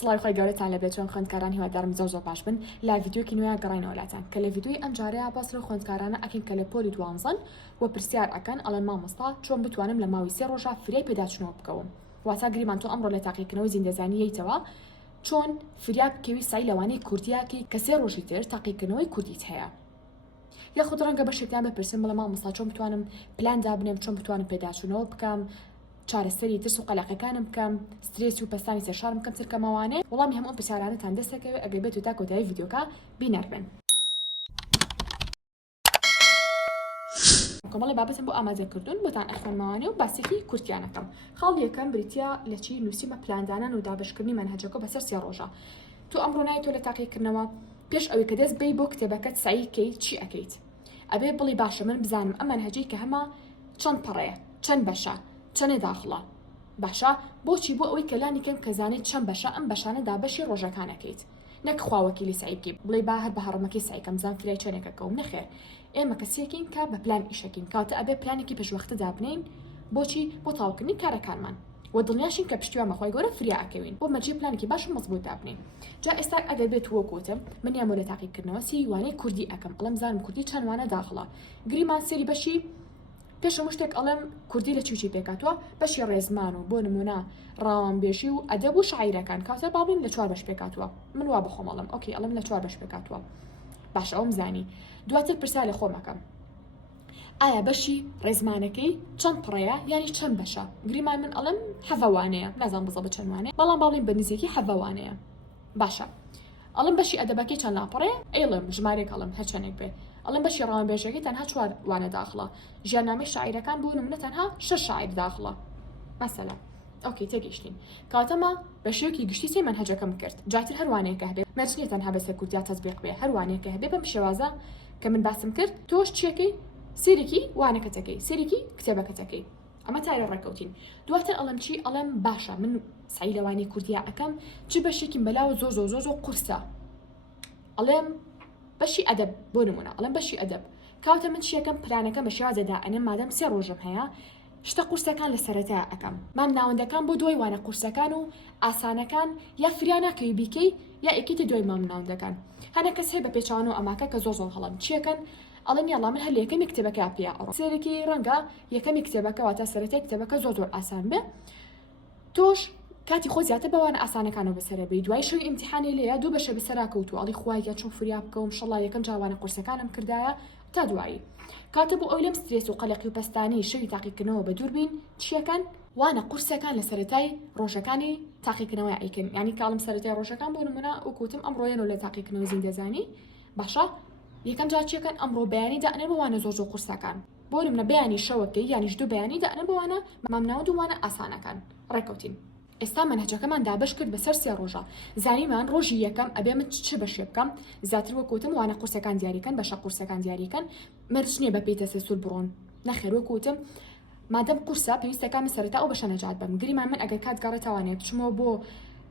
سڵاوی خۆی گەورەتان لەبێت چۆن خوێندکاران هیوادارم زۆر باش بن لا ڤیدیۆکی نوێیان گەڕاینەوە لاتان کە لە ڤیدیۆی ئەم جارەیە باس لە خوێندکارانە ئەکەین کە لە پۆلی دوانزەن و پرسیار ئەکەن ئەڵێن مامۆستا چۆن بتوانم لە ماوەی 3 ڕۆژە فریای پێداچنەوە بکەوم واتە گریمان تۆ ئەمڕۆ لە تاقیکردنەوەی زیندەزانیەیتەوە چۆن فریا بکەوی سای لەوانەی کوردیاکی کە 3 ڕۆژی تر تاقیکردنەوەی کوردیت هەیە یاخود ڕەنگە بەشێکیان بپرسن بڵێ مامۆستا چۆن بتوانم پلان دابنێم چۆن بتوانم پێداچوونەوە بکەم چارەسەری ترس و قەلاقەکانم بکەم سترێسی و پەستانی سەرشارم بکەم چرکەمەوانێ وەڵامی هەموو پرسیارانەتان دەستەکەوێت ئەگەر بێت و تا کۆتایی ڤیدیۆکە بینەربن کۆمەڵی بابەتم بۆ ئامادەکردوون بۆتان ئەخوێنمەوانێ و باسێکی کورتیانەکەم خاڵی یەکەم بریتیا لە چی نووسیمە پلاندانان و دابشکردنی مەنهەجەکە بەسەر 3 ڕۆژە تو ئەمڕۆ نایە تۆ لە تاقیکردنەوە پێش ئەوەی کە دەست بێی بۆ کتێبەکەت سعیکەی چی ئەەکەیت ئەبێ بڵی باشە من بزانم ئەم مەنهەجەی کە هەمە چەند پەڕەیە چەند بەشە چەندێ داخڵە باشە بۆچی بۆ ئەوەی کەلانی کەم کە زانێت چەند بەشە ئەم بەشانەدا بەشی ڕۆژەکانەکەیت نەک خواوەکیلی سعیبکی بڵێ با هەر بە هەڕەمەکەی سعیکەم زان فرای چێنێکە کەوم نەخێر ئێمە کەسێکین کە بە پلان ئیشەکەین کاتە ئەبێ پلانێکی پێشوەختە بنین بۆچی بۆ تاوکردنی کارەکانمان و دڵنیاشین کە پشتیوانمە خۆی گەورە فریا ئەکەوین بۆ مەجێ پلانێکی باش مەزبوط دابنین جا ئێستا ئەگەر بێت وەکوتم من یامۆ لە تاقیکردنەوە سیوانەی کوردی ئەەکەم ئەڵم زانم کوردی چەند وانە داخڵە گریمان سێری بەشی پێشە شتێک ئەڵێم کوردی لە چوچی پێکاتوە بەشی ڕێزمان و بۆ نمونە ڕاوانبێژی و ئەدەب و شاعیرەکان کاتە باڵین لە 4 بەش پێکاتوە من وا بخۆم ئەڵم ئۆکێ ئەڵم لە 4 بەش پێکاتوە باشە ئەوم زانی دواتر پرسیار لە خۆمەکەم ئایا بەشی ڕێزمانەکەی چەند پڕەیە یانی چەند بەشە گریمان من ئەڵم حەڤەوانەیە نازان بزە بە چەندوانێ بەڵام باڵین بە نزیکی حەڤەوانەیە باشە ئەڵم بەشی ئەدەبەکەی چەند لاپەڕەیە ئێڵم ژمارێک ئەڵم هەرچەندێک بێ ئەڵم بەشی ڕاوانبێژەکەی تەنها 4 وانە داخڵە ژیاننامەی شاعیرەکان بوو نمونە تەنها 6 شاعیر داخڵە مەسەلا ئۆکێ تێگەیشتین کاتەمە بە شێوەکی گشتی سێ مەنهەجەکەم کرد جاتر هەروانەیەکە هەبێ مەچنیە تەنها بەسەر کوردیا تەزبیق بێ هەروانەیەکە هەبێ بەم شێوازە کە من باسم کرد تۆش چیەکەی سێرێکی وانەکەتەکەی سێرێکی کتێبەکەتەکەی ئەمە تایە ڕێکەوتین دواتر ئەڵم چی ئەڵم باشە من سعی لەوانی کوردیا ئەەکەم چ بەشێکیم بەلاوە زۆر قورسە ئەڵێم بەشی ئەدەب بۆ نمونە ئەڵم بەشی ئەدەب کاتە من چیەکەم پلانەکەم بە شێوازەدا ئەنێم مادەم 3 ڕۆژم هەیە شتە قورسەکان لە سەرەتا ئەەکەم مام ناوەندەکان بۆ دوای وانە قورسەکان و ئاسانەکان یا فریانەکەی بیکەی یا ئەکیتە دوای مام ناوەندەکان هەنە کەس هەیە بە پێچوان و ئەماکە کە زۆر هەڵم چیەکەن ئەڵێن یاڵا من هەر لە یەکەمی کتێبەکە پێیا ئەڕۆ سێرەکی ڕەنگە یەکەمی کتێبەکە واتە سەرەتای کتێبەکە زۆر ئاسان بێ تۆش کاتی خۆ زیاتر بەوانە ئاسانەکانەوە بەسەرە بێ دوای شەوی ئیمتیحانی لێیە دوو بەشە بەسەرا کەوتو ئەڵی خوایە چۆن فریا بکەوم شەڵا یەکەم جاوانە قورسەکانم کردایە تا دوایی کاتە بۆ ئەو لەم سترێس و قەلەقی و پەستانی شەوی تاقیکردنەوە بە دوور بین چیەکەن وانە قورسەکان لە سەرەتای ڕۆژەکانی تاقیکردنەوەی ئەیکن یعنی کاڵم سەرەتای ڕۆژەکان بۆ نمونە وەکوتم ئەمڕۆیەن و لە تاقیکردنەوە زیندەزانی باشە یەکەم جا چیەکەن ئەمڕۆ بەیانی دائنێ بۆوانە زۆر قورسەکان بۆ نمونە بەیانی شەوەکەی یانیش دوو بەیانی دائنێ بۆوانە مامناوە دووانە ئاسانەکان ڕێکەوتین ئێستا مەنهەجەکەمان دابش کرد بەسەر 3 ڕۆژە زانیمان ڕۆژی یەکەم ئەبێ من چ بەشێ بکەم زیاتر وەکوتم وانە قورسەکان دیاریکەن بەشە قورسەکان دیاریکەن مەرج نییە بە پێی تەسەلسول بڕۆن نەخێر وەکوتم مادەم قورسە پێویستەکان سەرەتا ئەو بەشە نەجات بم گریمان من ئەگەر کات گەڕێتەوانێت بچمەوە بۆ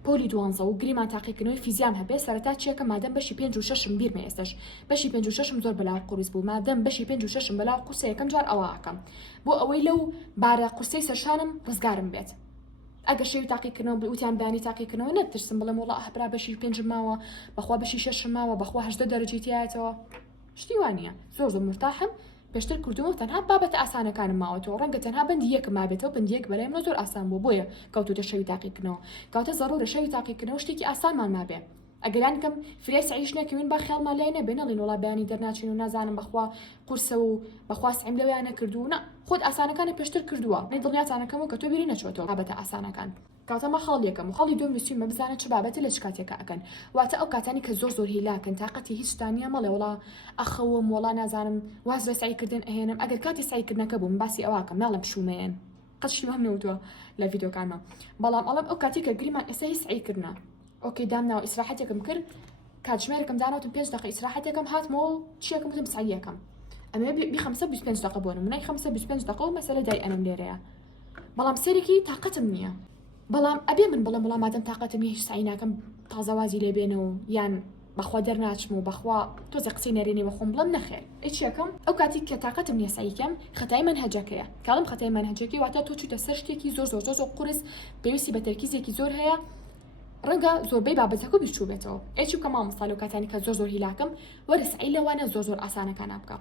پۆلی دوانزە و گریمان تاقیکردنەوەی فیزیام هەبێ سەرەتا چیەکە مادەم بەشی 5 و 6 بیرمە ئێستش بەشی 5 و 6 زۆر بەلاو قورس بوو مادەم بەشی 5 و 6 بەلاو قورسە یەکەم جار ئەوە ئەکەم بۆ ئەوەی لەو بارە قورسەی سەرشانم ڕزگارم بێت ئەگە شێوی تاقیکردنەوە وتیان بەیانی تاقیکردنەوە نەترسم بڵێم وڵا ئەهبرا بەشی 5 ماوە بەخوا بەشی 6 ماوە بەخوا 8 دەرەجی تایەتەوە شتی وانە زۆر مرتاحم پێشتر کردووە تەنها بابەتە ئاسانەکانم ماوەتەوە ڕەنگە تەنها بەندی یەکم مابێتەوە بەندی یەک بەلای منە زۆر ئاسان بوو بۆیە کەوتوتە شەوی تاقیکردنەوە کەوتە زەڕۆرە شەوی تاقیکردنەوە شتێکی ئاسانمان مابێ ئەگەرانکەم فرێ سعیش نەکەوین با خەڵمان لای نەبێ نەڵین وڵا بەیانی دەرناچین و نازانم بەخوا قورسە و بەخوا سعیم لەویان نەکردوو نە خۆت ئاسانەکانی پێشتر کردووە نەی دڵنیاتانەکەمەوە کە تۆ بیری نەچۆتەوە بابەتە ئاسانەکان کاتەمە خاڵ یەکەم و خاڵی دوم نووسیمە بزانە چ بابەتە لە چ کاتێکە ئەکەن واتە ئەو کاتانی کە زۆر هیلاکن تااقەتی هیچ شتانیە مەڵێ وڵا ئەخەوم وڵا نازانم واز لە سعیکردن ئەهێنم ئەگەر کاتی سعیکردنەکە بووم باسی ئەواکەم ناڵم شومەیەن قەتشی وەم نەوتووە لە ڤیدیۆکانمە بەڵام ئەڵم ئەو کاتی کە گریمان ئێستا هیچ سعیکردنا ئۆکێ دامناوە ئیسراحەتێکم کرد کاتژمێرەکەم داناوتم 5 دقیقە ئیسراحەتێکم هاتمەوە چیەکەم وتم سعیەکەم ئەمە بی 5 دقیقە بۆ نمونەی 5 دقیقە و مەسەلە دای ئەنم لێرەیە بەڵام سێرێکی تااقەتم نییە بەڵام ئەبێ من بڵم وڵام مادەم تااقەتم هیچ سعی ناکەم تازەوازی لێبێنەوە یان بەخوا دەرناچم و بەخوا تۆزە قسەی نەرێنی بەخۆم بڵم نەخێر ئیچەکەم ئەو کاتی کە تااقەتم نییە سعیکەم خەتای مەنهەجەکەیە کاڵم خەتای مەنهەجەکەی واتە تۆ چوتە سەر شتێکی زۆر قورس پێویستی بە تەرکیزێکی زۆر هەیە ڕەنگە زۆربەی بابەتەکە بیرچوو بێتەوە ئەچ کە مامۆستا لەو کاتانی کە زۆر هیلاکەم وەرە سعی لەوانە زۆر ئاسانەکان بکە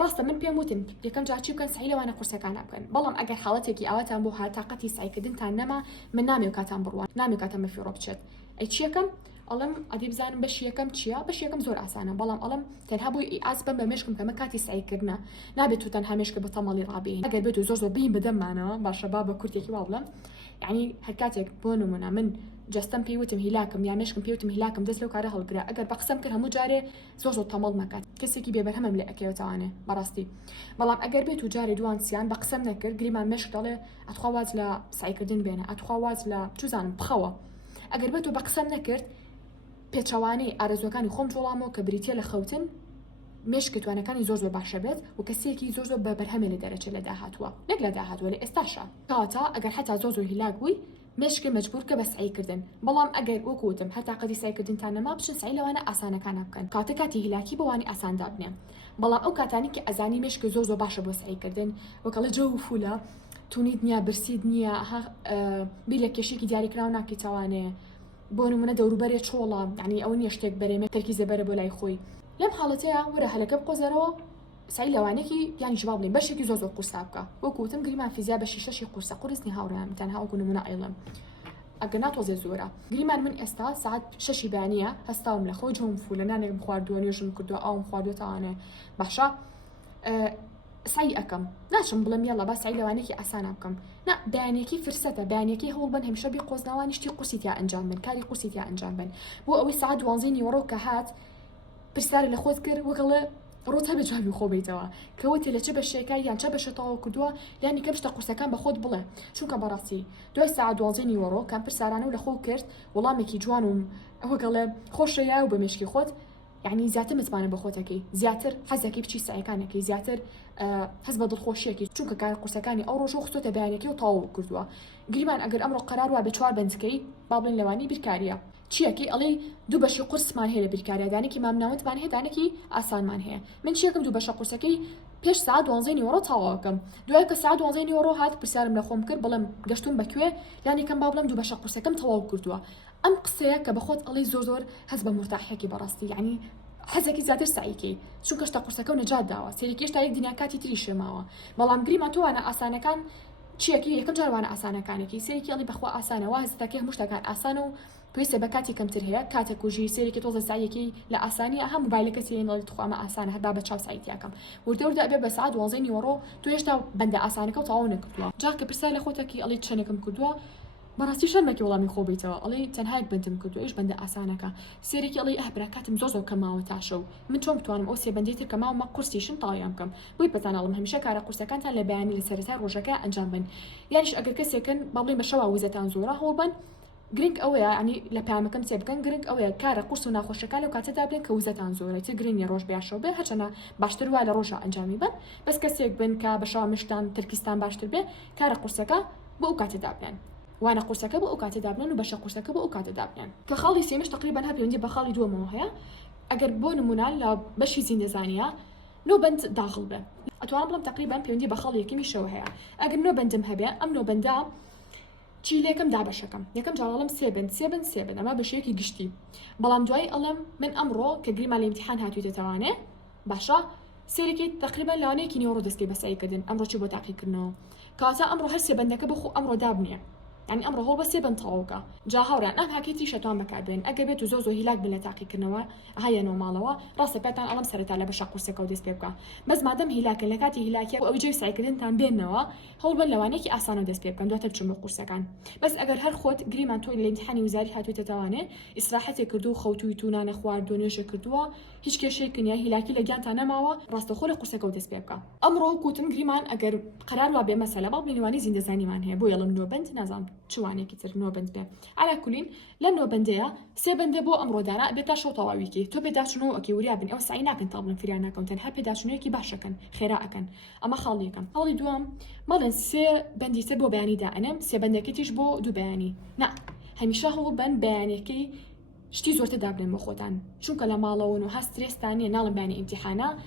ڕاستە من پێم وتن یەکەم جار چی بکەن سعی لەوانە قورسەکان بکەن بەڵام ئەگەر حاڵەتێکی ئاواتان بۆ هات تاقەتی سعیکردنتان نەما من نامێ و کاتان بڕوان نامێ کاتان بەفیڕۆ بچێت ئەی چیەکەم ئەڵم ئەدی بزانم بەش یەکەم چییە بەش یەکەم زۆر ئاسانە بەڵام ئەڵم تەنها بووی ئاز بم بە مێشکم کەمە کاتی سعیکردنە نابێت و تەنها مێشکە بە تەمەڵی ڕابێن ئەگەر بێت و زۆر بین بدەمانەوە باشە با بە کورتێکی وا بڵم یعنی هەر کاتێک بۆ نمونە من جستم پێیوتم هیلاکم یا مێشکم پێوتم هیلاکم دەست لەو کارە هەڵگرا ئەگەر بە قسەم کرد هەموو جارێ زۆر تەمەڵ مەکات کەسێکی بێبەرهەمم لێ ئەکەوێتوانێ بەڕاستی بەڵام ئەگەر بێت و جارێ دوانسییان بە قسەم نەکرد گریمان مێشک دەڵێ ئەتخوا واز لە سعیکردن بێنە ئەتخوا واز لە چوزانم بخەوە ئەگەر بێت و بە قسەم نەکرد پێچەوانەی ئارەزوەکانی خۆم جوڵامەوە کە بریتە لە خەوتن مێشکتوانەکانی زۆر باشە بێت و کەسێکی زۆر بە بەرهەمێ لە دەرەچێ لە داهاتوە نەک لە داهاتوە لە ئێستاشە کاتە ئەگەر حتا زۆر هیلاک بووی مێشکە مەجبور کە بە سعیکردن بەڵام ئەگەر وەکوتم هەر تاقەتی سعیکردنتان نەما بچن سعی لەوانە ئاسانەکان بکەن کاتە کاتی هیلاکی بەوانی ئاساندا بنێ بەڵام ئەو کاتانی کە ئەزانی مێشکە زۆر باشە بۆ سعیکردن وەکەڵە جە و فولە تونیت نییە برسید نییە بیر لە کێشێکی دیاریکراو ناکەیتوانێ بۆ نمونە دەوروبەرێ چۆڵە ینی ئەو نیە شتێک بەرێمە تەرکیزە بەرە بۆ لای خۆی لەم حاڵەتەیە وەرە هەلەکە بقۆزەرەوە سعی لەوانێکی یانی ژباڵ بڵین بەشێکی زۆر قورسا بکە وەکوتم گریمان فیزیا بەشی شەشی قورسە قورسنی هاوڕێم تەنها وەکو نمونە ئەیڵم ئەگەر ناتۆزێ زۆرە گریمان من ئێستا ساعت شەشی بانیە هەستاوم لە خۆی جۆم فولە نانێکم خواردووە نوێژم کردووە ئاوم خواردوێتەوانێ باشە سعی ئەەکەم ناچم بڵم یاڵە با سعی لەوانێکی ئاسانە بکەم نا بەیانێکی فرسەتە بەیانێکی هەوڵبن هەمیشە بی قۆزناوانی شتی قوسیتیا ئەنجام بن کاری قوسیتیا ئەنجام بن بۆ ئەوەی ساعت 12 نیوەڕۆ کە هات پرسیارە لە خۆت کرد وەگەڵە ڕۆت هەبێ جوابی خۆ بیتەوە کەوتێ لە چه بەشێکە یان چه بەشێتەوە کردووە یانی کە بشتە قورسەکان بە خۆت بڵێ چونکە بەڕاستی دوای ساعت 12 نیوەڕۆ کام پرسیارانە و لە خۆ کرد وەڵامێکی جوان و وەگەڵێ خۆشەیە و بە مێشکی خۆت یعنی زیاتر متمانە بە خۆتەکەی زیاتر حەزەکەی بچی سعیەکانەکەی زیاتر حەز بە دڵخۆشیەکی چونکە کار قورسەکانی ئەو ڕۆژە خستۆتە بەیانێکی و تەواو کردووە گریمان ئەگەر ئەمڕۆ قەرار وە بە 4 بەندکەی با بڵێن لەوانی بیرکاریە چیەکی ئەڵێ دوو بەشی قورسمان هەیە لە بیرکاریە دانێکی مامناوتمان هەیە دانێکی ئاسانمان هەیە من چیەکەم دوو بەشە قورسەکەی پێش ساعت 12 نیوەڕۆ تەواوەکەم دوای کە ساعت 12 نیوەڕۆ هات پرسیارم لە خۆم کرد بڵم گەشتوم بەکوێ یانی کەم با بڵم دوو بەشە قورسەکەم تەواو کردووە ئەم قسەیە کە بەخۆت ئەڵێ زۆر هەز بە مرتاحێکی بەڕاستی یعنی حەزێکی زیاتر سعیکی چونکە شتە قورسەکە و نەجات داوە سێریکیش تا یەک دنیاکاتی تری شێماوە بەڵام گریمان توانە ئاسانەکان چیەکی یەکەم جاروانە ئاسانەکانێکی سێریکی ئەڵی بەخوا ئاسانەوە هەستاکە هەموو شتەکان ئاسانە و پێویستە بە کاتی کەمتر هەیە کاتێک کوژی سێریکی تۆزە سایەکی لە ئاسانی هەم موبایلەکە سێنەڵی توخوامە ئاسانە هەدا بە چاو سایتیاکەم وردەوردا ئەبێ بە ساعت 12 نیوەڕۆ تۆ هێشتا بەندە ئاسانەکە و تەواو نەکردووە جاکە پرسیار لە خۆتەکی ئەڵی چەندێکم کردووە بەڕاستی شەرمێکی وەڵامی خۆ بیتەوە ئەڵێ تەنهایەک بندم کردو ئیش بەندە ئاسانەکە سێرێکی ئەڵێ براکاتم زۆر کەماوە تاشە و من چۆن بتوانم ئەو سێ بەندەی تر کەماوە مە قورسیشن تاویان بکەم بۆی بەتانەڵم هەمیشە کارە قورسەکانتان لە بەیانی لە سەرەتا ڕۆژەکە ئەنجام بن یانیش ئەگەر کەسێکن بەڵێ بە شەوا وزەتان زۆرە هەوڵبن گرنگ ئەوەیە ینی لە پامەکەم چێ بکەن گرنگ ئەوەیە کارە قورس و ناخۆشەکان لەو کاتەدا بێن کە وزەتان زۆرە تر گرنگی ڕۆژ باشەوە بێ هەرچەنە باشتر وای لە ڕۆژە ئەنجامی بن بەس کەسێک بن کە بە شەوا مشتان ترکستان باشتر بێ کارە قورسەکە بۆ ئەو کاتەدا بێن وانە قورسەکە بۆ ئەو کاتەدا بنێن و بەشە قورسەکە بۆ ئەو کاتەدا بنێن کە خاڵی سێمش تقریبا هەپەیوەندی بە خاڵی دووەمەوە هەیە ئەگەر بۆ نمونە لە بەشی زیندەزانیە نۆبەند داخڵ بێ ئەتوانم بڵم تقریبا پەیوەندی بە خاڵ یەکەمی شەوە هەیە ئەگەر نۆبەندم هەبێ ئەم نۆبەندە چی لێکم دابەشەکەم یەکەم جاڵم سێبن ئەمە بەشەیەکی گشتی بەڵام دوای ئەڵم من ئەمڕۆ کە گریمان لە ئیمتیحان هاتوویتەوانێ باشە سێرێکی تقریبا لەوانەیەکی نیوەڕۆ دەستکەی بە سعیکردن ئەمڕۆ چی بۆ تاقیکردنەوە کاتە ئەمڕۆ هەر سێ بەندەکە بخۆ ئەمڕۆ دابنێ يعني ئەمڕۆ هەڵ بە سێ بەند تەواوکە جا هاوڕیان ئەم هاکێتی شەتوان بەکاربێن ئەگەر بێت و زۆر هیلاک بن لە تاقیکردنەوە هەیەنەوە ماڵەوە ڕاستە پێتان ئەڵم سەرەتا لە بەشە قورسەکە و دەست پێ بکە بەس مادەم هیلاکن لە کاتی هیلاکیە و ئەو جێی سعیکردنتان بێنەوە هەوڵ بن لەوانەیەکی ئاسان و دەست پێ بکەن دواتر بچن بە قورسەکان بەس ئەگەر هەر خۆت گریمان تۆی لە ئیمتیحانی وزاری هاتوویتەوانێ ئیسراحەتێک کردو و خەوتووی تو نانە خواردو نوێژە کردووە هیچ کێشەیەکن یا هیلاکی لە گیانتان نەماوە ڕاستەخۆ لە قورسەکە و دەست پێ بکە ئەمڕۆ کوتم گریمان ئەگەر قەرار وا بێ مەسەلە باڵ بنیوانی زیندەزانیمان هەیە بۆ یەڵم نۆبەند نازانم چوانێکی تر نۆبەند بێ على كلين لم نوبنديا سيبند بو امرو دانا بيتا شو طواويكي تو بيدا شنو اكي وريا بن او سعينا كن طابلن فريانا كنتن هبيدا شنو يكي باشكن خيراكن اما خاليكن خالي دوام مالن سي بندي سبو بياني دا انا سي بندكيتيش بو دو بياني نا هميشه هو بن بيانيكي شتي زورت دابلن مخوتان چونك لا مالون و ها ستريس تاني نالن بياني امتحانا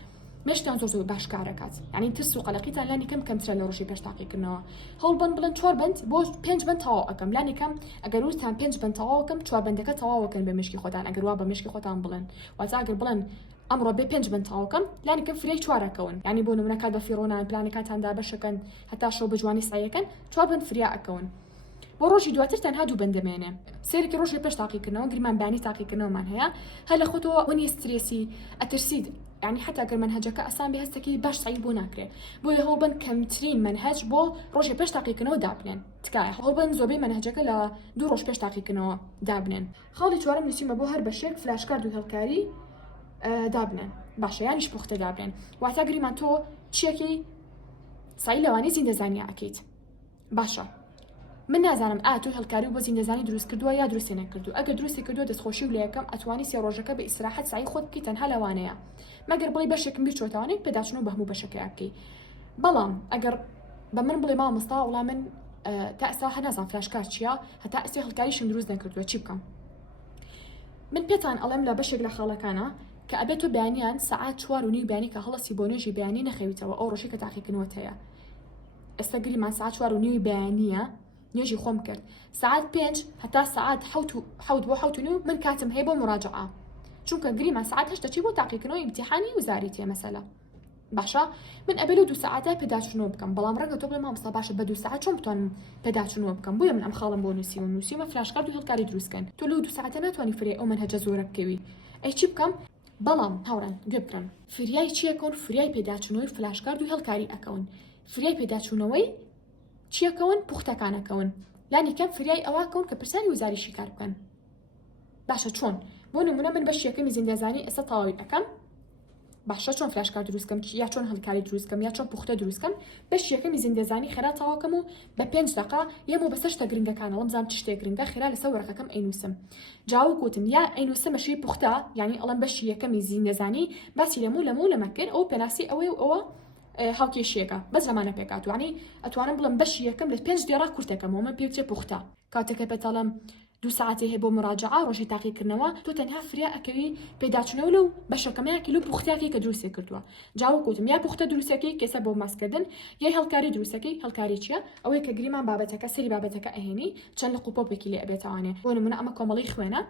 مشتان زۆر باش کارەکات یعنی ترس و قەلەقیتان لانی کەمترە لە ڕۆژی پێش تاقیکردنەوە هەوڵ بن بڵن 4 بند بۆ 5 بند تەواو ئەەکەم لانی کەم ئەگەر وتان 5 بند تەواوەکەم 4 بندەکە تەواوەکەن بە مشکی خۆتان ئەگەر وا بە مشکی خۆتان بڵن واتە ئەگەر بڵن ئەمڕۆ بێ 5 بند تەواوەکەم لانی کەم فرێی 4ەکەون یعنی بۆ نمونە کات بە فیڕۆنان پلانەکانتاندا بەشەکەن هەتا شەو بە جوانی سایەکەن 4 بند فریا ئەکەون بۆ ڕۆژی دواتر تەنها 2 بند دەمێنێ سێرەکی ڕۆژی پێش تاقیکردنەوە گریمانبانی تاقیکردنەوەمان هەیە هەر لە خۆتەوە وەنی سترێسی ئەترسید يعني حتى أقل منهجك أسام بهستكي باش صعيب وناكره بوي هوبن كمترين منهج بو روش باش تحقيقنو دابنين تكاي هوبن زوبي منهجك لا دو روش باش تحقيقنو دابنين خالي توارم نسيما بو هر بشيك فلاش كاردو هالكاري دابنين باشا يعني شبوخت دابنين واتاقري ما تو تشيكي صعي لواني زيندزانيا أكيد باشا من نازانم ئاتو هەڵکاری بۆ زیندەزانی دروست کردووە یا دروستی نەکردو ئەگە درستی کردو دەستخۆشی و لە یەکەم ئەتوانی سێ ڕۆژەکە بە ئیسراحەت سعی خۆت بکەی تەنها لەوانەیە مەگەر بڵێ بەشێکم بیر چۆتەوانێت پێداچن و بە هەموو بەشەکەی بکەی بەڵام ئەگەر بە من بڵێ مامۆستا وڵا من تا ئێستا هەنازان فلاشکار چییە هەتا ئێستا هەڵکاریشم دروست نەکردووە چی بکەم من پێتان ئەڵێم لە بەشێک لە خاڵەکانە کە ئەبێت و بەیانیان سەعات 4:30 بەیانی کە هەڵەسی بۆ نوێژی بەیانی نەخەویتەوە ئەو ڕۆژی کە تاقیکردنەوەت هەیە ئێستا گریمان سەعات 4:30 بەیانیە نيجي خوم كرت ساعات 5 حتى ساعات حوت بو حوت نيو من كاتم هي بو مراجعة چونکە گریما ساعات 8 چی بۆ تاقیکردنەوەی امتحانی وزاریتیە مەسەلە باشە من ئەبێ 2 ساعات پێداچوونەوە بکەم بەڵام ڕەنگە تۆ بڵێ مامۆستا باشە بە 2 ساعت چۆن بتوانم پێداچوونەوە بکەم بۆیە من ئەم خاڵم بۆ نووسیمە فلاشکارد و هەڵکاری دروستکەن تۆ لە 2 ساعتە ناتوانانی فرێ ئەو منهەجە زۆرە بکەوی ئەی چی بکەم بەڵام هاوڕێن گوێ بکەن فریای چیەکەون فریای پێداچوونەوەی فلاشکارد و هەڵکاری ئەکەون فریای پێداچوونەوەی چیەکەون پوختەکانەکەون لانی کەم فریای ئەوە کەون کە پرسانی وزاریشی کار بکەن باشە چۆن بۆ نمونە من بەش یەکەمی زیندەزانی ئێستا تەواوی ئەەکەم باشە چۆن فلاشکار دروستکەم یا چۆن هەڵکاری دروستکەم یا چۆن پوختە دروستکەم بەش یەکەمی زیندەزانی خێرا تەواوکەم و بە 5 دقیقە یەمەوە بەسەر شتە گرنگەکانەڵم زانم چ شتێک گرنگە خێرا لەسەر وەرەقەکەم ئەینووسم جاوە گوتم یا ئەینووسە مەشەی پوختە یعنی ئەڵەم بەشی یەکەمی زیندەزانی باسی لەموو لەمەکرد ئەو پێناسی ئەوەی و ئەوە هاوکێشیەکە بەس زمانە پێکات وانی ئەتوانم بڵم بەشی یەکەم لە 5 دیێڕا کورتەکەمەوە من پێوتێ پوختە کاتێکە پێتەڵم 2 ساعتی هەیە بۆ مراجعە ڕۆژی تاقیکردنەوە تۆ تەنها فریا ئەکەوی پێداچنەوە لەو بەشەکەمەیە کیلو پوختیاکی کە دروستی کردووە جاوە گوتم یا پوختە دروستەکەی کێسە بۆ ماسکردن یا هەڵکاری دروستەکەی هەڵکاری چییە ئەوەی کە گریمان بابەتەکە سەری بابەتەکە ئەهێنی چەند لە قوپۆپێکی لێ ئەبێتوانێ بۆ نمونە ئەمە کۆمەڵی خوێنە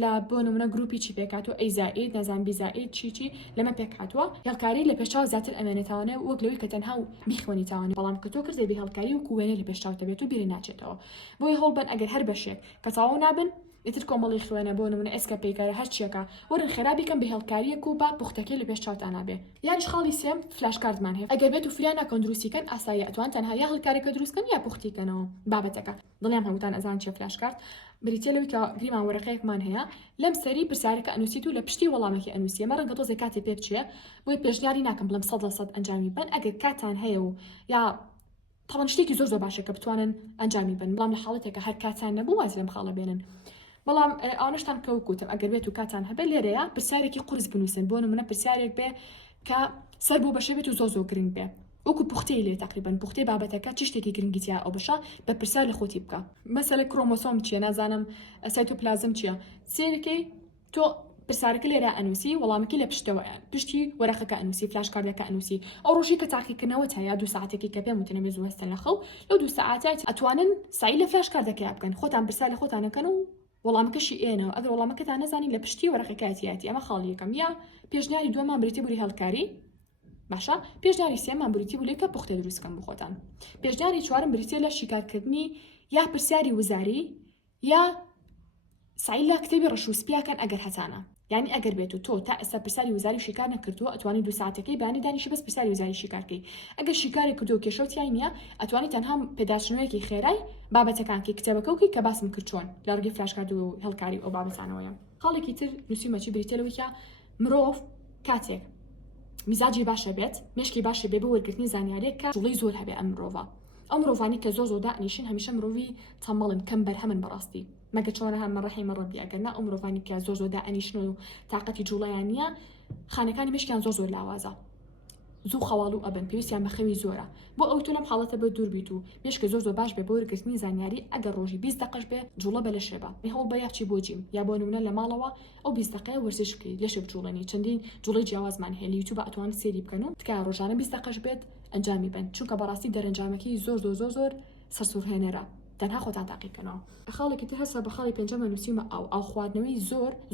لە بۆ نمونە گروپی چی پێکاتوە ئەی زائید نەزان بی زائید چی لەمە پێکاتوە هەڵکاری لە پێشاو زیاتر ئەمێنێتوانێ وەک لەوەی کە تەنها بیخوێنیتوانێت بەڵام کە تۆ کردی بە هەڵکاری و کوێنێ لە پێشاو دەبێت و بیری ناچێتەوە بۆی هەڵبن ئەگەر هەر بەشێک کە تەواو نابن ئیتر کۆمەڵی خوێنە بۆ نمونە ئێسکە پێکارە هەر چیەکە وەرن خێرابیکەم بە هەڵکاریەک و با پوختەکەی لە پێش چاوتانە بێ یانش خاڵی سێم فلاشکاردمان هەیە ئەگەر بێت و فریان ناکەن دروستیکەن ئاساییە ئەتوان تەنها یا هەڵکارێکە دروستکەن یا پوختیکەنەوە بابەتەکە دڵیان هەمووتان ئەزان چیە فلاشکارد بریتە لەوەی کە گریمان وەرەقەیەکمان هەیە لەم سەری پرسیارەکە ئەنووسیت و لە پشتی وەڵامێکی ئەنووسیە مە ڕەنگە تۆزێک کاتێ پێ بچێ بۆی پێشنیاری ناکەم بڵم 100% ئەنجامی بن ئەگەر کاتان هەیە و یا تاوان شتێکی زۆر باشە کە بتوانن ئەنجامی بن بەڵام لە حاڵەتێکە هەر کاتان نەبوو واز لەم خاڵە بێنن بەڵام ئانشتان کەوتم ئەگەر بێت و کاتان هەبێت لێرەیە پرسیارێکی قورس بنووسن بۆ نمونە پرسیارێک بێ کە سەر بۆ بەشە بێت و زۆ گرنگ بێ وەکو پوختەی لێ تقریبا پوختەی بابەتەکە چ شتێکی گرنگیتیا ئەو بەشە بە پرسیار لە خۆتی بکە مەسەلە کرۆمۆسۆم چییە نازانم سایتۆپلازم چییە سێرەکەی تۆ پرسیارەکە لێرە ئەنووسی وەڵامەکەی لە پشتەوەیە پشتی وەرەقەکە ئەنووسی فلاشکاردەکە ئەنووسی ئەو ڕۆژی کە تاقیکردنەوەت هەیە 2 ساعتێکی کە پێم وتنە بێ زوو هەستن لە خەو لەو 2 ساعات ئەتوانن سعی لە فلاشکاردەکەی بکەن خۆتان پرسیار لە خۆتانەکەن و وەڵامەکەشی ئێنەوە ئەگەر وەڵامەکەتان نەزانی لە پشتی وەرەقەکەیەتی ئەمە خاڵیەکەم یا پێشنیاری دووەمان بریتە بووری هەڵکاری باشە پێشنیاری سێمان بریتی بوو لێکە پوختە دروستکەم بخۆتان پێشنیاری چوارم بریتە لە شیکارکردنی یا پرسیاری وزاری یا سعی لە کتێبی ڕەشوسپیاکەن ئەگەر هەتانە یعنی ئەگەر بێت و تۆ تا ئێستا پرسیاری وزاری شیکار نەکردووە ئەتوانی 2 ساعتەکەی بانی دانیشی بەس پرسیاری وزاری شیکارکەی ئەگەر شیکاری کردو و کێشەوتیای نییە ئەتوانی تەنها پێداچنەوەیەکی خێرای بابەتەکانکی کتێبەکەوکی کە باسم کرد چۆن لە ڕگەی فلاشکارد و هەڵکاری ئەو بابەتانەوەیە خاڵێکی تر نووسیمەچی بریتەلەوەیکە مرۆڤ کاتێک میزاجی باشە بێت مشکی باشە بێ بە وەرگرتنی زانیارێک کە جوڵی زۆر هەبێ ئەم مرۆڤە ئەو مرۆڤانی کە زۆر دانیشن هەمیشە مرۆڤی تەمەڵن کەم بەرهەمن بەڕاستی مەگە چۆنە هەم ڕەحیمە ڕەبی ئەگەرنا ئەو مرۆڤانی کە زۆر دانیشن و تااقەتی جوڵەیان نییە خانەکانی مشکیان زۆر لاوازە زوو خەواڵ و ئەبن پێویستیان بە خەوی زۆرە بۆ ئەو تۆ لەم حاڵەتە بە دوور بیت و مێشکە زۆر باش بێ بۆ وەرگرتنی زانیاری ئەگەر ڕۆژی 20 دقەش بێ جوڵە بە لە شێبە هەوڵ بە یاچی بۆ جیم یا بۆ نمونە لە ماڵەوە ئەو 20 دقەیە وەرزش بکەیت لێشە بجوڵێنی چەندین جوڵی جیاوازمان هەیە لە یوتیوب ئەتوانن سێری بکەن و تکایە ڕۆژانە 20 دقەش بێت ئەنجامی بن چونکە بەڕاستی دەرەنجامەکەی زۆر سەرسوورهێنەرە تەنها خۆتان تاقیکەنەوە خاڵێکی تر هەستا بە خاڵی پێنجەمە نووسیمە ئاو خواردنەوەی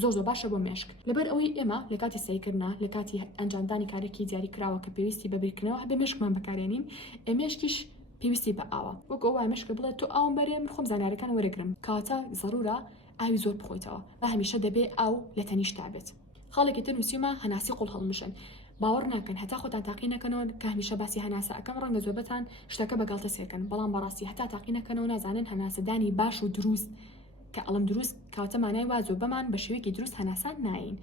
زۆر باشە بۆ مێشک لەبەر ئەوەی ئێمە لە کاتی سەیکردنا لە کاتی ئەنجامدانی کارێکی دیاری کراوە کە پێویستی بەبیرکردنەوە هەبێ مێشکمان بەکارێنین ئێمێشکیش پێویستی بە ئاوە وەک ئەو وای مێشکە بڵێت تۆ ئاوم بەرێ من خۆم زانیاریەکان وەرەگرم کاتە ضرورە ئاوی زۆر بخۆیتەوە و هەمیشە دەبێ ئاو لە تەنیشتا بێت خاڵێکی تر نووسیمە هەناسی قوڵ هەڵمشن باوەڕ ناکەن هەتا خۆتان تاقی نەکەنەوە کە هەمیشە باسی هەناسە ئەەکەم ڕەنگە زۆربەتان شتەکە بەگاڵتە سێکەن بەڵام بەڕاستی هەتا تاقی نەکەنەوە نازانن هەناسەدانی باش و دروست کە ئەڵم دروست کاتە مانای وا زۆربەمان بە شێوەیەکی دروست هەناسان ناین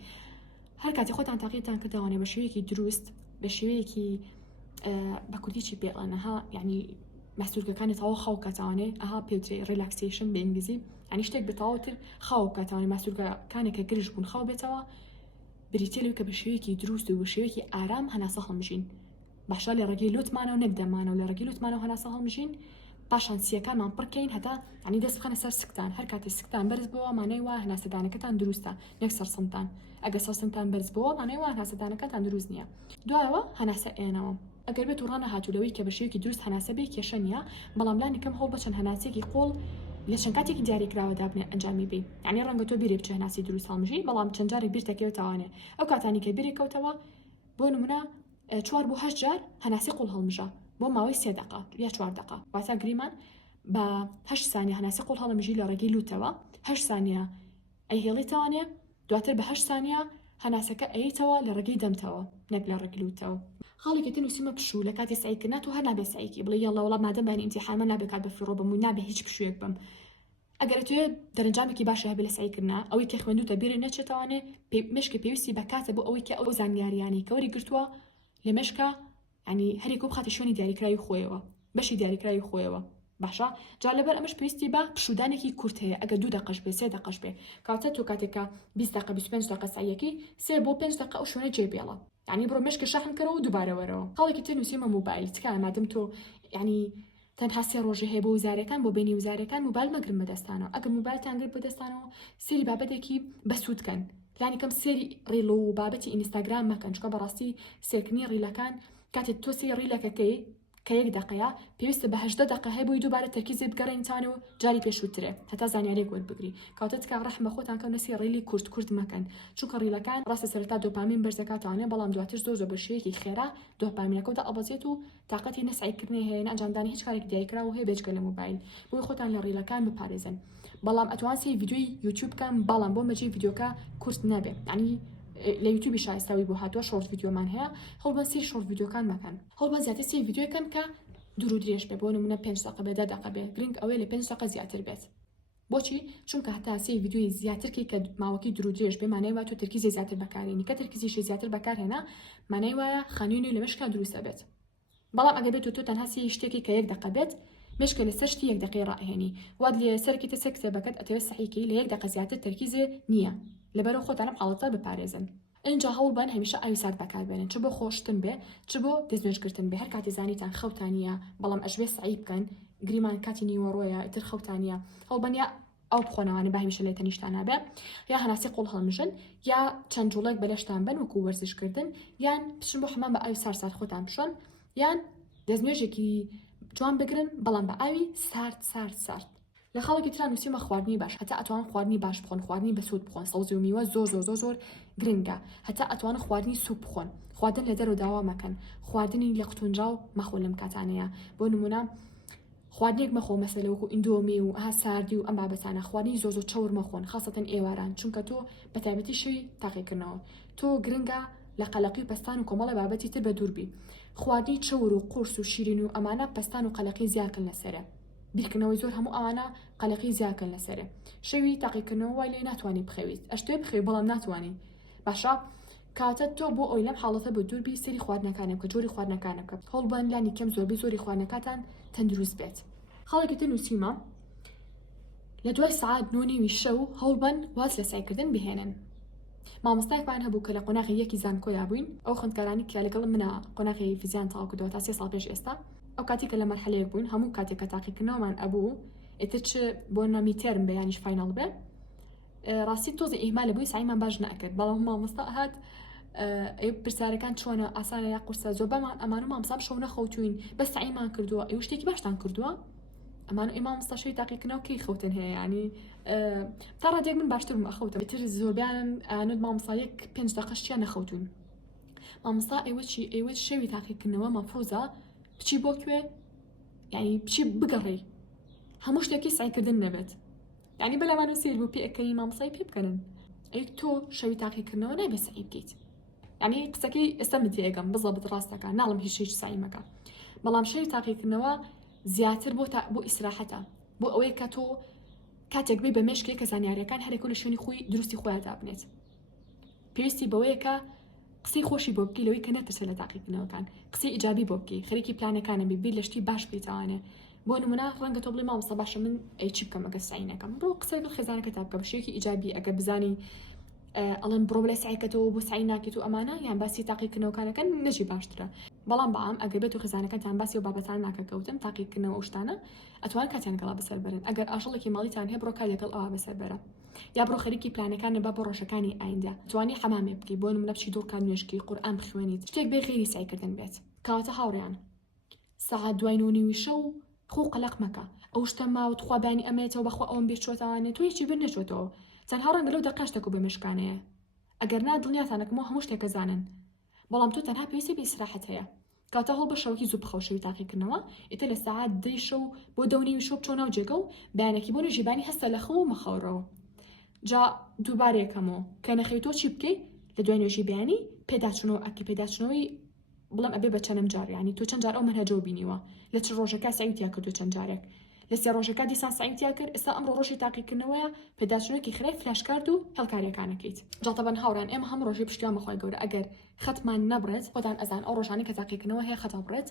هەر کاتی خۆتان تاقیتان کردەوانێ بە شێوەیەکی دروست بە شێوەیەکی بە کوردیی پێڵەنەها یعنی مەسوولگەکانی تەواو خاو کاتوانێ ئەها پێوترێ ریلاکسیشن بە ئینگلیزی یعنی شتێک بەتەواوتر خاو کاتوانێ مەسوولگەکانێکە گرژ بوون خاو بێتەوە بریتێ لەوەی کە بە شێوەیەکی دروست و بە شێوەیەکی ئارام هەناسە هەڵمژین باشە لە ڕێگەی لوتمانەوە نەکدەمانەوە لە ڕێگەی لوتمانەوە هەناسە هەڵمژین پاشان سیەکانمان پڕکەین هەتا ینی دەست بخەنە سەر سکتان هەر کاتی سکتان بەرز بووە مانای وا هەناسەدانەکەتان دروستە نەک سەرسنتان ئەگە سەرسنتان بەرز بووە مانای وا هەناسەدانەکەتان دروست نییە دوایەوە هەناسە ئێنەوە ئەگەر بێت و ڕانە هاتوولەوەی کە بە شێوەیەکی دروست هەناسە بێ کێشە نییە بەڵام لانی کەم هەوڵ بچەند هەناسێکی قوڵ لە چەند کاتێکی دیاریکراوەدا بنێ ئەنجامی بی یعنی ڕەنگە تۆ بیرێ بچە هەناسی دروست هەڵمژی بەڵام چەند جارێک بیر دەکەوێتەوانێ ئەو کاتانی کە بیرێ کەوتەوە بۆ نمونە 4 بۆ 8 جار هەناسی قوڵ هەڵمژە بۆ ماوەی 3 دقە یا 4 دقە واتە گریمان بە 8 ثانیە هەناسی قوڵ هەڵمژی لە ڕێگەی لوتەوە 8 ثانیە ئەیهێڵیتەوانێ دواتر بە 8 ثانیە هەناسەکە ئەیتەوە لە ڕێگەی دەمتەوە نەک لە ڕێگەی لوتەوە خاڵێکی تر نووسیمە پشوو لە کاتی سعیکردنا تو هەر نابێ سعیکی بڵێ یەڵڵا وەڵام مادەم بانی ئیمتیحانمە نابێ کات بەفیڕۆ بم و نابێ هیچ پشوویەک بم ئەگەر توێ دەرەنجامێکی باشە هەبێ لە سعیکردنا ئەوەی کە خوێندوتە بیرێ نەچێتوانێ مشکی پێویستی بە کاتە بۆ ئەوەی کە ئەو زانیاریانی کەوەری گرتووە لە مشکە ینی هەرێکۆ بخاتە شوێنی دیاریکراوی خۆیەوە بەشی دیاریکراوی خۆیەوە باشە جا لەبەر ئەمەش پێویستی بە پشودانێکی کورت هەیە ئەگە 2 دقەش بێ 3 دقەش بێ کاتە تۆ کاتێکە 20 دقە 25 دقە سعیەکی 3 بۆ 5 دقە ئەو شوێنە جێبێڵە یعنی بڕۆ مشکە شاحن کەرەوە و دووبارە وەرەوە خاڵێکی تر نووسیمە موبایل تکایە مادەم تۆ یعنی تەنها 3 ڕۆژە هەیە بۆ وزارەکان بۆ بینی وزارەکان موبایل مەگرن بەدەستانەوە ئەگەر موبایلتان گرت بەدەستانەوە سێری بابەتێکی بەسوودکەن لانی کەم سێری ڕیل و بابەتی ئینستاگرام مەکەن چکە بەڕاستی سێرکردنی ڕیلەکان کاتێک تۆ سێ ڕیلەکەکەی کە 1 دقەیە پێویستە بە 18 دقە هەیە بۆی دووبارە تەرکیزت بگەڕێنیتانەوە جاری پێشووترێ هەتا زانیاریەک وەربگری کاتە تکا ڕەحمە خۆتان کەم نەسی ڕیلی کورت مەکەن چونکە ڕیلەکان ڕاستە سەرەتا دۆپامین بەرزەکاتوانێ بەڵام دواتر زۆر بە شێوەیەکی خێرا دۆپامینەکەوتە ئەبەزێت و تااقەتی نەسعیکردنی هەیە ئەنجامدانی هیچ کارێک دیاریکراوە هەیە بێجگە لە موبایل بۆی خۆتان لە ڕیلەکان بپارێزن بەڵام ئەتوانسی ڤیدیۆی یوتیوب کەم بەڵام بۆ مەجێ ڤیدیۆکە کورت نەبێ ینی لە یوتیوبی شایستاوی بۆ هاتووە شۆرت ڤیدیۆمان هەیە هەڵبە سی شۆرت ڤیدیۆکان مەکەن هەڵبە زیاتر سی ڤیدیۆکەن کە دوور و درێژ بێ بۆ نمونە 5 دقە بێ 10 دقە بێ گرنگ ئەوەیە لە 5 دقە زیاتر بێت بۆچی چونکە هەتا سی ڤیدیۆی زیاترکی کە ماوەکی دوور و درێژ بێ مانای وایە تۆ تەرکیزی زیاتر بەکارهێنی کە تەرکیزیشی زیاتر بەکارهێنا مانای وایە خانووی لە مشکا دروستە بێت بەڵام ئەگەر بێت تۆ تەنها سی شتێکی کە 1 دقە بێت مشکە لەسەر شتی 1 دقەی ڕائهێنی واد لێ سەرکیتە سەر کتێبەکەت ئەتەوێت سەحیکی لە 1 دقە زیاتر تەرکیزێ نییە لەبەرەوە خۆتان ئەم حاڵەتە بپارێزن اینجا هەوڵ بن هەمیشە ئاوی سارد بەکاربێنن چ بۆ خۆشتن بێ چ بۆ دەستنوێژگرتن بێ هەر کاتی زانیتان خەوتانیە بەڵام ئەژبێ سعی بکەن گریمان کاتی نیوەڕۆیە ئیتر خەوتانیە هەوڵبن یا ئەو بخۆنەوانە با هەمیشە لە تەنیشتانە بێ یا هەناسی قوڵ هەڵمژن یا چەند جوڵێک بەلەشتان بن وەکو وەرزشکردن یان بچن بۆ حمام بە ئاوی سارد خۆتان بشۆن یان دەستنوێژێکی جوان بگرن بەڵام بە ئاوی سارد لە خاڵێکی تران نووسیمە خواردنی باش هەتا ئەتوان خواردنی باش بخۆن خواردنی بەسوود بخۆن سەوزی و میوە زۆر گرنگە هەتا ئەتوان خواردنی سوپ بخۆن خواردن لە دەرەوە داوا مەکەن خواردنی لە قوتونجاو مەخۆ لەم کاتانەیە بۆ نمونە خواردنێک مەخۆ مەسەلە وەکو ئیندۆمی و ئەها ساردی و ئەم بابەتانە خواردنی زۆر چەور مەخۆن خاصەتەن ئێواران چونکە تۆ بە تایبەتی شوی تاقیکردنەوە تۆ گرنگە لە قەلەقی و پەستان و کۆمەڵە بابەتی تر بە دووربی خواردنی چەور و قورس و شیرین و ئەمانە پەستان و قەلەقی زیاکن لەسەرە بیرکردنەوەی زۆر هەموو ئەوانە قەلەقی زیاکەن لەسەرێ شەوی تاقیکردنەوە وای لێ ناتوانانی بخەویت ئەشتێ بخەوی بەڵام ناتوانانی باشە کاتە تۆ بۆ ئەوی لەم حاڵەتە بە دووربی سەری خواردنەکانە بکە جۆری خواردنەکانە بکە هەوڵبن لانی کەم زۆری خواردنەکاتان تەندروست بێت خاڵێکی تر نووسیمە لە دوای سعات 9 شەو هەوڵبن واز لە سعیکردن بهێنن مامۆستایەکمان هەبوو کە لە قۆناغی یەکی زانکۆیا بووین ئەو خوێندکارانی کە لەگەڵ منە قۆناغی فیزیان تەواو کردەوە تا 3 ساڵ پێش ئێستا ئەو کاتێک کە لە مەرحەلەیەک بووین هەموو کاتێک کە تاقیکردنەوەمان ئەبوو ئێتر چ بۆ نامی تێرم بە یانیش فایناڵ بێ ڕاستی تۆزی ئیهمال بووی سعیمان باش نەکرد بەڵام مامۆستا هات پرسیارەکان چۆنە ئاسانە یا قورسە زۆربەمان ئەمان و مامۆستا شەو نەخەوتوین بەس سعیمان کردووە ئێوە شتێکی باشتان کردووە ئەمان ئێمامۆستا شەوی تاقیکردنەوە کەی خەوتن هەیە ینی تا ڕادێک من باشترم ئەخەوتە ئیتر زۆربیان ئەنوت مامۆستا یەک 5 دقەشتیان نەخەوتون مامۆستا ئێوە شەوی تاقیکردنەوە مەفروزە بچی بۆ کوێ یعنی بچی بگەڕێ هەموو شتێکی سعیکردن نەبێت یعنی بەلەمان و سیر بوو پێ ئەەکەی مامۆستای پێ بکەن ئەی تۆ شەوی تاقیکردنەوە نابێت سعی بکەیت یعنی قسەکەی ئێستا متێگەم بزەبت ڕاستەکە ناڵم هیچ شتێکی سعی مەکە بەڵام شەوی تاقیکردنەوە زیاتر بۆ ئیسراحەتە بۆ ئەوەی کە تۆ کاتێک بێ بە مێشکێک کە زانیاریەکان هەرێکۆ لە شوێنی خۆی دروستی خۆیاندا بنێت پێویستی بەوەیە کە قسەی خۆشی بۆ بکەی لەوەی کە نەترسە لە تاقیکردنەوەکان قسەی ئیجابی بۆ بکەی خەریکی پلانەکانە بیر لە شتی باش بکەیتوانێ بۆ نمونە ڕەنگە تۆ بڵێ مامۆستا باشە من چی بکەم ئەگەر سعی نەکەم بۆ قسەی دڵ خێزانەکە تا بکە بە شێوەیەکی ئیجابی ئەگەر بزانی ئەڵێن بڕۆ بڵێ سعیکەتەوە بۆ سعی ناکەیت و ئەمانە یان باسی تاقیکردنەوەکانەکە نەجی باشترە بەڵام بەعام ئەگەر بێت و خێزانەکەتان باسی و بابەتان ناکەکەوتن تاقیکردنەوە شتانە ئەتوان کاتیان گەڵا بەسەر بەرن ئەگەر ئاژەڵێکی ماڵیتان هەیە بڕۆ کات لەگەڵ ئەوە بەسەر بەرە یا بڕۆ خەریکی پلانەکانە با بۆ ڕۆژەکانی ئایندا توانی حەمامێ بکەی بۆ نمونە بچی دوورکان نوێژکی قورئان بخوێنیت شتێک بێ غێری سعیکردن بێت کەواتە هاوڕێیان سەعات 2:30 شەو خۆ قەلەق مەکە ئەو شتە ماوت خوابانی ئەمێتەوە بەخوا ئەوم بێچۆتەوانێت تۆ هیچی بر نەچۆتەوە چەندها ڕەنگە لەو دەقەشتێک و بە مشکانەیە ئەگەر نا دڵنیاتانەکەمەوە هەموو شتێکە زانن بەڵام تۆ تەنها پێویستی بە ئیسراحەت هەیە کاتە هەڵ بە شەوکی زوو بخەو شەوی تاقیکردنەوە ئیتر لە سەعات 10 شەو بۆ 2:30 شەو بچۆ ناو جێگە و بەیانێکی بۆ نوێژیبانی هەستە لە خەو و مەخەوڕەوە جا دووبارێکەمەوە کە نەخەوی تۆ چی بکەی لە دوای نوێژیبانی پێداچنەوە ئەکی پێداچنەوەی بڵێم ئەبێ بە چەندەم جار ینی تۆ چەند جار ئەو منهەجەوە بینیوە لە چ ڕۆژەکە سعیتیا کردو چەند جارێک لە سێ ڕۆژەکە دیسان سعیتیا کرد ئێستا ئەمڕۆ ڕۆژی تاقیکردنەوەیە پێداچنەوەکی خرای فلاشکارد و هەڵکاریەکانەکەیت جاتەبەن هاوڕان ئێمە هەم ڕۆژی پشتیوان بەخوای گەورە ئەگەر خەتمان نەبڕێت خۆتان ئەزان ئەو ڕۆژانی کە تاقیکردنەوە هەیە خەتە بڕێت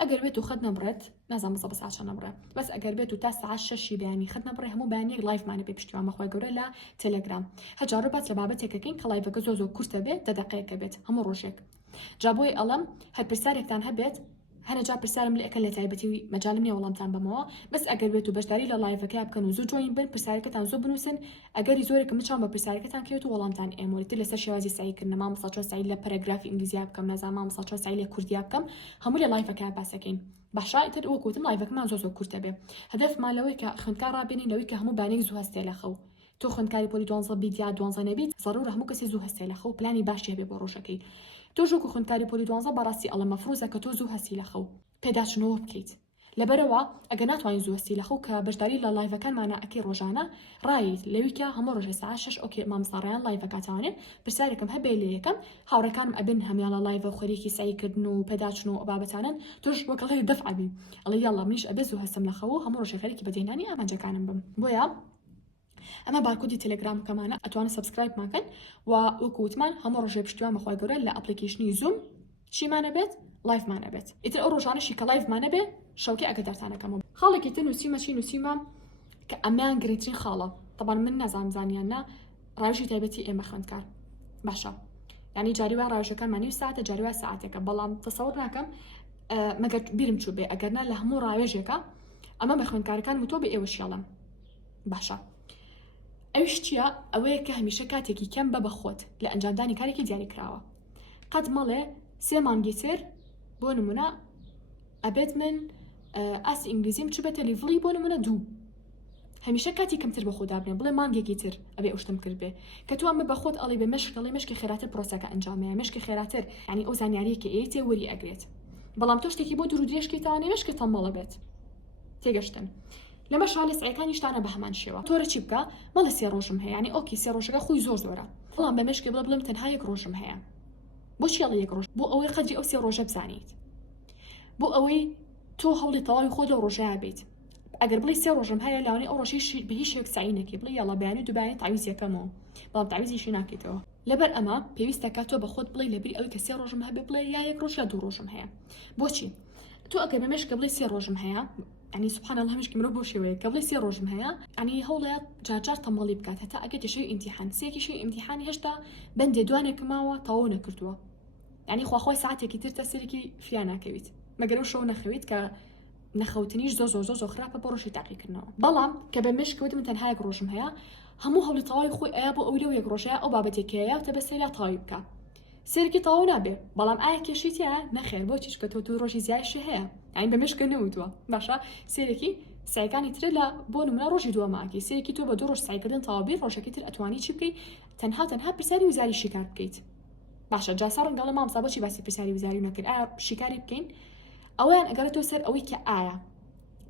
ئەگەر بێت و خەت نەبڕێت نازان بەسە ساعت نەبڕێت بەس ئەگەر بێت و تا ساعت 6 بەیانی خەت نەبڕێ هەموو بەیانێک لایڤمانە پێ پشتیوان بەخوای گەورە لە تەلەگرام هەجارە بات لە بابەتێکەکەین کە لایڤەکە زۆر کورتە بێت 10 دقەیەکە بێت هەموو ڕۆژێک جا بۆی ئەڵەم هەر پرسیارێکتان هەبێت هەنەجا پرسیارم لە ئەکە لە تایبەتی مەجالم نییە وەڵامتان بەمەوە بەس ئەگەر بێت و بەشداری لە لایڤەکە بکەن و زوو جوین بن پرسیارەکەتان زۆر بنووسن ئەگەری زۆرێکم بچان بە پرسیارەکەتان کەوێت و وەڵامتان ئێمەوەتر لەسەر شێوازی سعیکردن مامۆستا چۆن سعی لە پەرەگرافی ئینگلیزی بکەم نازانم مامۆستا چۆن سعی لە کوردی بکەم هەموو لە لایڤەکە باسەکەین باشا ئیتر وەکوتم لایڤەکەمان زۆر کورتە بێ هەدەفمان لەوەی کە خوێندکار ڕابێنین لەوەی کە هەموو بانێک زوو هەستێ لە خەو تۆ خوێندکاری پۆلی 12 بیت یا 12 نەبیت ضرورە هەموو کەسی زوو هەستێ لە خەو پلانی باشی هەبێ بۆ ڕۆژەکەی تۆ ژووکو خوێندکاری پۆلی 12 بەڕاستی ئەڵە مەفروزە کە تۆ زوو هەستی لە خەو پێداچنەوە بکەیت لەبەرەوە ئەگەر ناتوانین زوو هەستی لە خەو کە بەشداری لە لایڤەکانمانە ئەکەی ڕۆژانە ڕایت لەویکە هەموو ڕۆژێ ساعت 6 ئۆکێ مامۆستاڕیان لایڤەکاتوانێت پرسیارێکم هەبێ لە یەکەم هاوڕێکانم ئەبن هەمیان لە لایڤە خۆریکی سعیکردن و پێداچن و بابەتانن تۆش وەکەڵی دەفعبی ئەڵێ یاڵا منیش ئەبێ زوو هەستم لە خەو هەموو ڕۆژێ خەریکی بەدەهێنانی ئامانجەکانم بم بۆیە ئەمە بارکۆدی تەلەگرامەکەمانە ئەتوانن سەبسکرایب ماکەن و وەکوتمان هەموو ڕۆژێ پشتیوان بەخوای گەورە لە ئەپلیکیشنی زوم چیمانە بێت لایڤمانە بێت ئیتر ئەو ڕۆژانەشی کە لایڤمانە بێ شەوکی ئەگەدارتانەکەمەوە خاڵێکی تر نووسیمە کە ئەمیان گرنگترین خاڵە طبعا من نازانم زانیاننا ڕاوژی تایبەتی ئێمە خوێندکار باشە ینی جاریوا ڕاوژەکانمانی ساعتە جاریوا ساعتێکە بەڵام تەسەوڕ ناکەم مەگەر بیرم چوو بێ ئەگەرنا لە هەموو ڕاوێژێکە ئەمە بە خوێندکارەکان وتۆ بە ئێوە شێڵم باشە ئەوش چییە ئەوەیە کە هەمیشە کاتێکی کەم بە بەخۆت لە ئەنجامدانی کارێکی دیاری کراوە قەت مەڵێ 3 مانگی تر بۆ نمونە ئەبێت من ئاسی ئینگلیزیم چ بێتە لیڤڵی بۆ نمونە 2 هەمیشە کاتی کەمتر بە خۆدا بنێ بڵێ مانگێکی تر ئەبێ ئەوشتم کرد بێ کە تو ئەمە بە خۆت ئەڵێ بە مشکڵی مشکی خێراتر پرۆسەکە ئەنجامەیە مشکی خێراتر ینی ئەو زانیاریەکە ئێتێ وەری ئەگرێت بەڵام تۆ شتێکی بۆ دوور و درێژکی تاوانێ مشکی تەمەڵە بێت تێگەشتن لەمە شانە سعیەکانی شتانە بە هەمان شێوە تۆرە چی بکە مەڵە 3 ڕۆژم هەیە ینی ئۆکی 3 ڕۆژەکە خۆی زۆرە بەڵام بە مشکی بڵێم تەنها 1 ڕۆژم هەیە بۆچی ئەڵێ 1 ڕۆژ بۆ ئەوەی قەدری ئەو 3 ڕۆژە بزانیت بۆ ئەوەی تۆ هەوڵی تەواوی خۆ لەو ڕۆژەیە بێت ئەگەر بڵی 3 ڕۆژم هەیە لەوانەیە ئەو ڕۆژەی بە هیچ شتێک سعی نەکەی بڵێ یاڵا بەیانی دووبارە تعویز یەکەمەوە بەڵام تعویزیشی ناکەیتەوە لەبەر ئەمە پێویستە کە تۆ بە خۆت بڵێ لەبیر ئەوەی کە 3 ڕۆژم هەبێ بڵێ یا 1 ڕۆژ یا 2 ڕۆژم هەیە بۆچی تۆ ئەگەر بە مێشکە بڵێ 3 ڕۆژم هەیە يعني سبحان الله مش كمرو بوشوي قبل يصير روج مهيا يعني هولا جار تمالي بكات حتى أجد شيء امتحان سيكي شيء امتحاني هشتا بندي دواني كماوا طاونا كرتوا يعني خوي ساعات كتير تسلكي فيانا كويت ما قالوا شو نخويت ك نخوتنيش زوز خرافة بروشي تعقيق النوع بلام كبمش كود من تنهاي روج مهيا همو هولي طاوي خوي أبو أولو يقروشيا أو بابتي كيا وتبسيلا طايبك سيركي طاونا به بلام كشيتيا نخير بوتيش كتو روجي زي الشهية يعني بمش كنوتوا باشا سيركي سعيكاني ترلا بونو من روجي دوا معكي سيركي تو بدورش سعيكدين طوابير روجاكي تر أتواني تشبكي تنها برسالي وزاري شيكار بكيت باشا جاسر قال ما مصابوشي بس برسالي وزاري ونكر شيكاري بكين أولا أقرأتو سر أوي كآية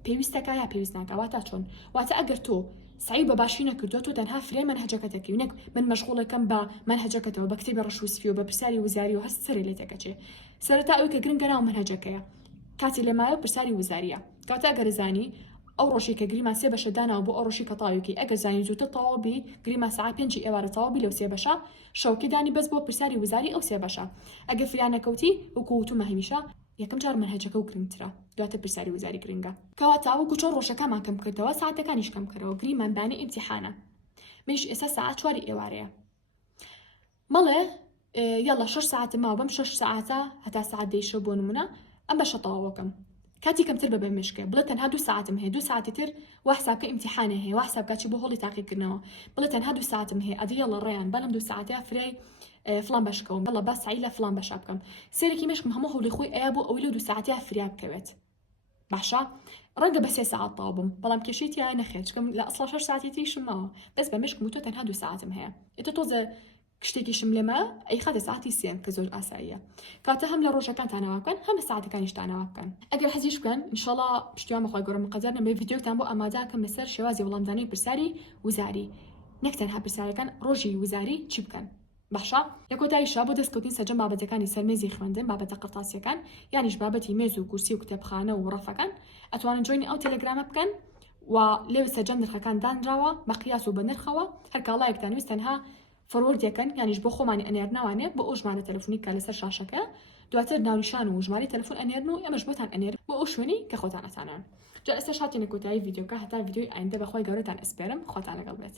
بيوستك آية بيوستناك أواتا چون واتا أقرتو سعيبة باشينا كردوتو تنها فري منهجكتك ونك من مشغولة كم با منهجكتو بكتب رشوس فيو ببرسالي وزاري وهالسري اللي تكتشي سرتا أوي كجرنجنا ومنهجكيا كاتي لما برسالي وزارية كاتا أقرزاني أو روشي كجريما سيبا شدانا وبو أو روشي كطايوكي أقرزاني زوت الطوابي جريما ساعة بينجي إبارة طوابي لو سيباشا شوكي داني بس بو برسالي وزاري أو سيباشا أقفليانا كوتي وكوتو مهمشا یەکەم جار منهجەکە و گرنگترە دواتە پرسیاری وزاری گرنگە کەواتە وەکو چۆن ڕۆژەکەمان کەم کردەوە ساعتەکانیش کەم کردەوە گریمان بانی ئیمتیحانە منیش ئێستا ساعت 4 ئێوارەیە مەڵێ یاڵا 6 ساعت ماوە بەم 6 ساعتە هەتا ساعت دەیشە بۆ نمونە ئەم بەشە تەواوەکەم کاتی کەمتر بەبێ مشکێ بڵێ تەنها 2 ساعتم هەیە 2 ساعتی تر وا حسابکە ئیمتیحانە هەیە وا حسابکاتی بۆ هەڵی تاقیکردنەوە بڵێ تەنها 2 ساعتم هەیە ئەدی یاڵا ڕێیان بەلەم 2 ساعتەیە فرێ فلان باشكم والله بس عيلة فلان باش أبكم سيركي مشكم همو هو لخوي أبو أو يلو 2 ساعات فرياب كويت باشا رنقة بس 6 ساعات طابم بلام كشيت يا نخيت كم لا أصلا 6 ساعات تيش ما بس بمشكم متو تنها 2 ساعات مهي إنتو توزة كشتيكي شملما أي خد ساعتي سين كزوج أسايا كاتهم لروجا كانت أنا واكن هم ساعات كان يشتانا واكن أجل حزيش كان إن شاء الله بشتيوم أخوي قرر مقدرنا بفيديو تنبو أما ذاك مسر شوازي والله مداني برسالي وزاري نكتنها برسالي كان روجي وزاري تشبكن باشا لەکۆتایی شابۆ دەستکەوتین سەرجەم بابەتەکانی سەرمێزی خوێندن بابەتە قرتاسیەکان یانیش بابەتی مێز و کورسی و کتێبخانە و ڕەفەکان ئەتوانن جوینی ئەو تەلەگرامە بکەن و لێوێ سەرجەم نرخەکان دانراوە بە قیاس و بە نرخەوە هەر کاڵایەکتان ویست تەنها فۆرۆردیەکەن یانیش بۆ خۆمانی ئەنێرنەوانێ بۆ ئەو ژمارە تەلەفۆنی کە لەسەر شاشەکە دواتر ناونیشان و ژمارەی تەلەفۆن ئەنێرن و ئێمەش بۆتان ئەنێر بۆ ئەو شوێنی کە خۆتان ئەتانن جا ئێستا شاتینە کۆتایی ڤیدیۆکە هەتا ڤیدیۆی ئایندە بەخۆی گەورەتان ئەسپێرم خۆتان لەگەڵ بێت